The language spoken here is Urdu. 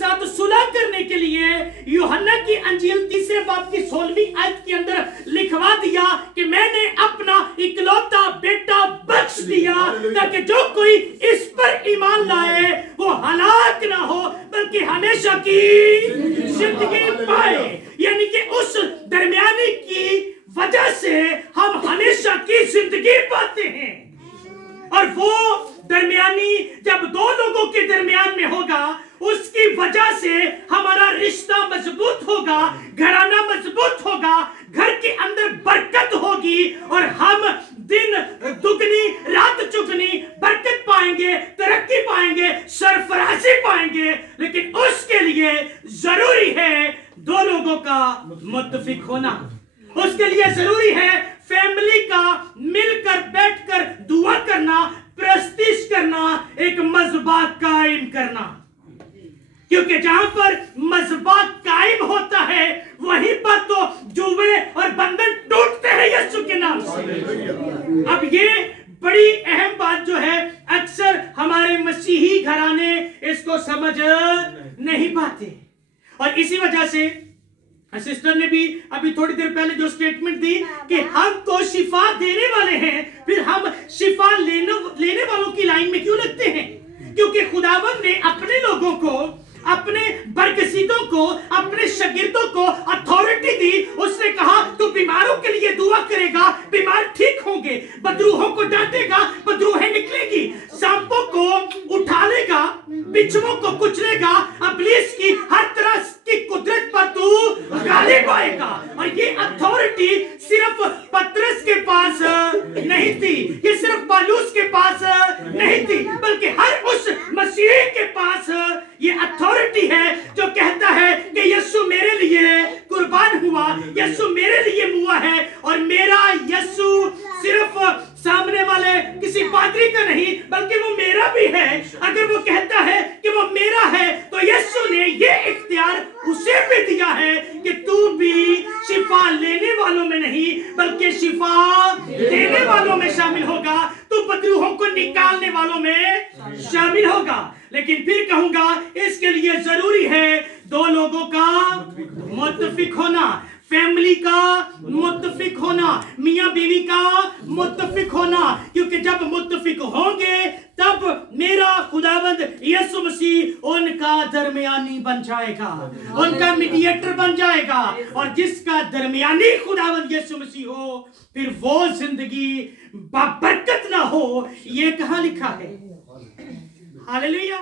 ساتھ صلح کرنے کے لیے یوحنا کی انجیل 3 باب کی 16ویں آیت کے اندر لکھوا دیا کہ میں نے اپنا اکلوتا بیٹا بخش دیا تاکہ جو کوئی اس پر ایمان لائے وہ ہلاک نہ ہو بلکہ ہمیشہ کی زندگی پائے. یعنی کہ اس درمیانی کی وجہ سے ہم ہمیشہ کی زندگی پاتے ہیں. اور وہ درمیانی جب دو لوگوں کے درمیان میں ہوگا اس کی وجہ سے ہمارا رشتہ مضبوط ہوگا, گھرانہ مضبوط ہوگا, گھر کے اندر برکت ہوگی اور ہم دن دگنی رات چگنی برکت پائیں گے, ترقی پائیں گے, سرفرازی پائیں گے. لیکن اس کے لیے ضروری ہے دو لوگوں کا متفق ہونا. اس کے لیے ضروری ہے فیملی کا مل کر بیٹھ کر دعا کرنا, پرستش کرنا, ایک مذبح قائم کرنا. کیونکہ جہاں پر مذبح قائم ہوتا ہے وہیں پر تو جوے اور بندھن ٹوٹتے ہیں یسوع کے نام سے. اب یہ بڑی اہم بات جو ہے اکثر ہمارے مسیحی گھرانے اس کو سمجھ نہیں پاتے, اور اسی وجہ سے سسٹر نے بھی ابھی تھوڑی دیر پہلے جو سٹیٹمنٹ دی کہ ہم تو شفا دینے والے ہیں, پھر ہم شفا لینے والوں کی لائن میں کیوں لگتے ہیں؟ کیونکہ خداوند نے اپنے لوگوں کو, اپنے برگزیدوں کو, اپنے شاگردوں کو اتھارٹی دی. اس نے کہا تو بیماروں کے لیے دعا کرے گا, بیمار ٹھیک ہوں گے, بدروحوں کو ڈانٹے گا, بدروحیں نکلے گی, سانپوں کو اٹھا لے گا, بچھووں کو کچلے گا, ابلیس کی ہر طرح کی قدرت پر تو غالب آئے گا. اور یہ اتھارٹی صرف پترس کے پاس نہیں تھی, یہ صرف پالوس کے پاس نہیں تھی, بلکہ ہر اس مسیحی کے پاس یہ اتھارٹی ہے جو کہتا ہے کہ یسوع میرے لیے قربان ہوا, یسوع میرے لیے ہوا ہے, اور میرا یسوع صرف سامنے والے کسی پادری کا نہیں بلکہ وہ میرا بھی ہے. اگر وہ کہتا ہے کہ وہ میرا ہے تو یسوع نے یہ اختیار اسے بھی دیا ہے کہ تو بھی شفا لینے والوں میں نہیں بلکہ شفا دینے والوں میں شامل ہوگا, تو بدروحوں کو نکالنے والوں میں شامل ہوگا. لیکن پھر کہوں گا اس کے لیے ضروری ہے دو لوگوں کا متفق ہونا, فیملی کا متفق ہونا, میاں بیوی کا متفق ہونا. کیونکہ جب متفق ہوں گے تب میرا خداوند یسوع مسیح ان کا درمیانی بن جائے گا, ان کا میڈیٹر بن جائے گا, اور جس کا درمیانی خداوند یسوع مسیح ہو پھر وہ زندگی بابرکت نہ ہو. یہ کہاں لکھا ہے؟ ہاللیلویہ.